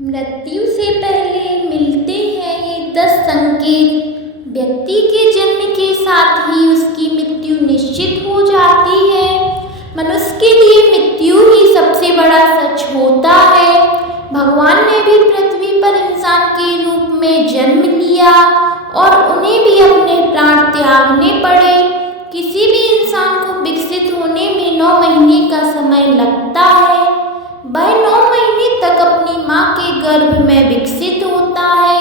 मृत्यु से पहले मिलते हैं ये 10 संकेत। व्यक्ति के जन्म के साथ ही उसकी मृत्यु निश्चित हो जाती है। मनुष्य के लिए मृत्यु ही सबसे बड़ा सच होता है। भगवान ने भी पृथ्वी पर इंसान के रूप में जन्म लिया और उन्हें भी अपने प्राण त्यागने पड़े। किसी भी इंसान को विकसित होने में 9 महीने का समय लगता है। वह 9 महीने तक अपनी माँ के गर्भ में विकसित होता है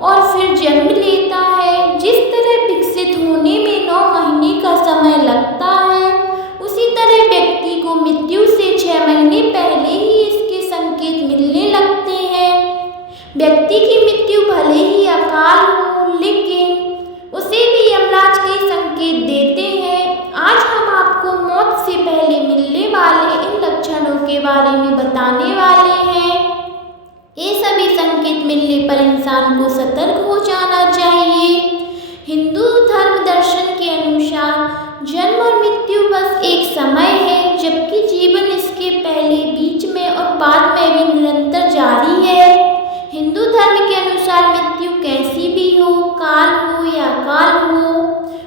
और फिर जन्म लेता है। जिस तरह विकसित होने में 9 महीने का समय लगता है, उसी तरह व्यक्ति को मृत्यु से 6 महीने पहले ही इसके संकेत मिलने लगते हैं। व्यक्ति की मृत्यु भले ही अकाल हो, लेकिन उसे भी यमराज कई संकेत देते हैं। आज हम आपको मौत से पहले मिलने वाले इन लक्षणों के बारे में बताने वाले हैं। ये सभी संकेत मिलने पर इंसान को सतर्क हो जाना चाहिए। हिंदू धर्म दर्शन के अनुसार जन्म और मृत्यु बस एक समय है, जबकि जीवन इसके पहले, बीच में और बाद में भी निरंतर जारी है। हिंदू धर्म के अनुसार मृत्यु कैसी भी हो, काल हो या काल हो,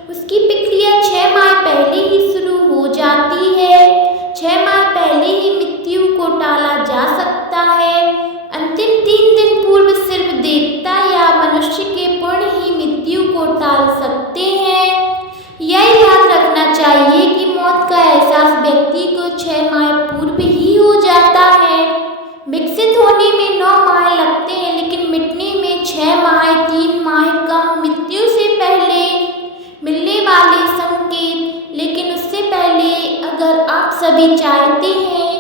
उसकी प्रक्रिया 6 माह पहले ही शुरू हो जाती है। 6 माह पहले ही मृत्यु को टाला जा सकता है। अंतिम 3 दिन पूर्व सिर्फ देवता या मनुष्य के पुण्य ही मृत्यु को टाल सकते हैं। यह याद रखना चाहिए कि मौत का एहसास व्यक्ति को 6 माह पूर्व ही हो जाता है। विकसित होने में 9 माह लगते हैं, लेकिन मिटने में 6 माह 3 माह कम। मृत्यु से पहले मिलने वाले संकेत। लेकिन उससे पहले अगर आप सभी चाहते हैं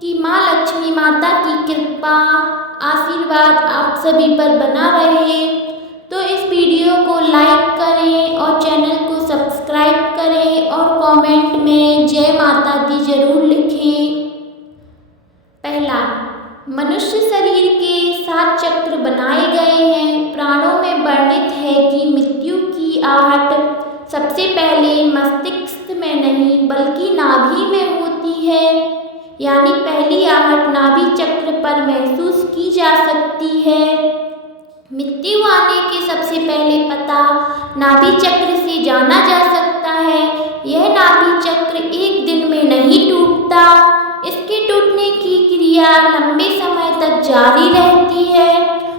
कि माँ लक्ष्मी माता की कृपा आशीर्वाद आप सभी पर बना रहे, तो इस वीडियो को लाइक करें और चैनल को सब्सक्राइब करें और कमेंट में जय माता दी जरूर लिखें। पहला, मनुष्य शरीर के 7 चक्र बनाए गए हैं। प्राणों में वर्णित है कि मृत्यु की आहट सबसे पहले मस्तिष्क में नहीं बल्कि नाभि में होती है, यानी पहली आहट नाभि चक्र पर महसूस की जा सकती है। मृत्यु आने के सबसे पहले पता नाभि चक्र से जाना जा सकता है। यह नाभि चक्र एक दिन में नहीं टूटता, इसके टूटने की क्रिया लंबे समय तक जारी रहती है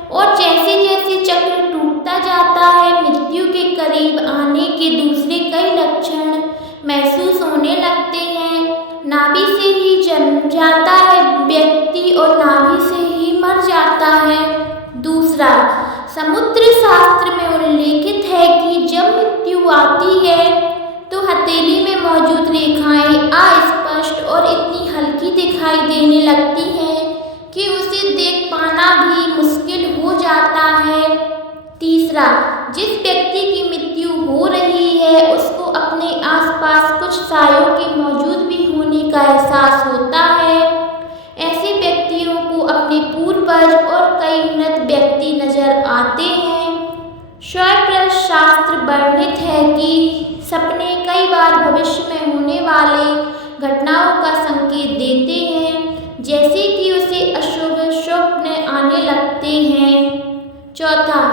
और जैसे जैसे चक्र टूटता जाता है, मृत्यु के करीब आने के दूसरे कई लक्षण महसूस होने लगते हैं। नाभि से ही जन्म जाता है व्यक्ति और नाभि से ही मर जाता है। दूसरा, समुद्र शास्त्र में उल्लेखित है कि जब मृत्यु आती है तो हथेली में मौजूद रेखाएं अस्पष्ट और इतनी हल्की दिखाई देने लगती हैं कि उसे देख पाना भी मुश्किल हो जाता है। तीसरा, जिस व्यक्ति की मृत्यु हो रही है उसको अपने आसपास कुछ सायों के मौजूद भी होने का एहसास होता है। ऐसे व्यक्तियों को अपने पूर्वज और कई मृत व्यक्ति नजर आते हैं। स्वप्न शास्त्र वर्णित है कि सपने कई बार भविष्य में होने वाले घटनाओं का संकेत देते हैं, जैसे कि उसे अशुभ स्वप्न आने लगते हैं। चौथा,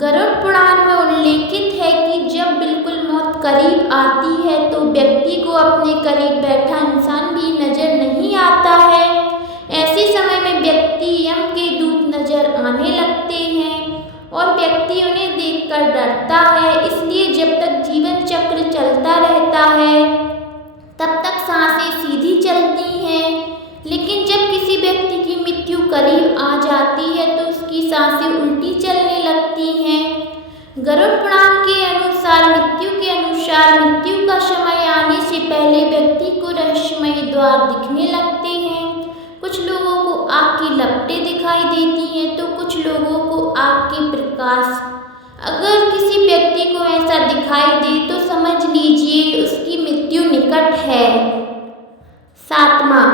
गरुड़ पुराण में उल्लेखित है कि जब बिल्कुल मौत करीब आती है तो व्यक्ति को अपने करीब बैठा इंसान भी नजर नहीं आता है। ऐसे समय में व्यक्ति यम के दूत नजर आने लगते हैं और व्यक्ति उन्हें देखकर डरता है। इसलिए जब तक जीवन चक्र चलता रहता है तब तक सांसें सीधी चलती हैं, लेकिन जब किसी व्यक्ति की मृत्यु करीब आ जाती है तो उसकी सांसें उल्टी चलने लगती हैं। गरुड़ पुराण के अनुसार मृत्यु का समय आने से पहले व्यक्ति को रहस्यमय द्वार दिखने लगते हैं। कुछ लोगों को आग की लपटें दिखाई देती हैं तो कुछ लोगों को आग के प्रकाश। अगर किसी व्यक्ति को ऐसा दिखाई दे तो समझ लीजिए उसकी मृत्यु निकट है। सातवां,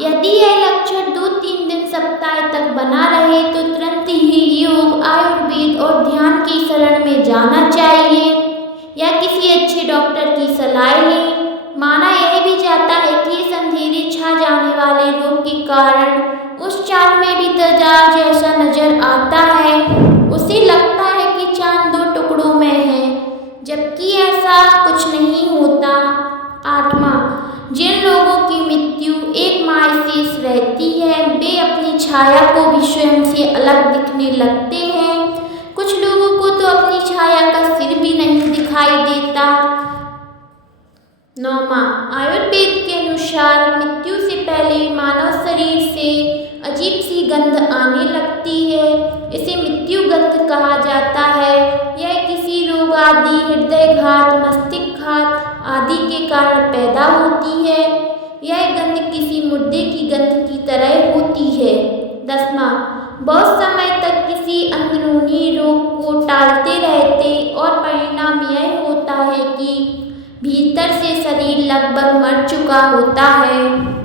यदि यह लक्षण 2-3 दिन सप्ताह तक बना रहे तो तुरंत ही योग, आयुर्वेद और ध्यान की शरण में जाना चाहिए या किसी अच्छे डॉक्टर की सलाह लें। माना यह भी जाता है कि इस अंधेरे छा जाने वाले रोग के कारण उस चाल में भी दरार जैसा छाया को भी स्वयं से अलग दिखने लगते हैं। कुछ लोगों को तो अपनी छाया का सिर भी नहीं दिखाई देता। 9वां, आयुर्वेद के अनुसार मृत्यु से पहले मानव शरीर से अजीब सी गंध आने लगती है। इसे मृत्यु गंध कहा जाता है। यह किसी रोग आदि, हृदयघात, मस्तिष्कघात आदि के कारण पैदा होती है। यह गंध किसी मुर्दे की गंध की तरह होती है। 10वां, बहुत समय तक किसी अंदरूनी रोग को टालते रहते और परिणाम यह होता है कि भीतर से शरीर लगभग मर चुका होता है।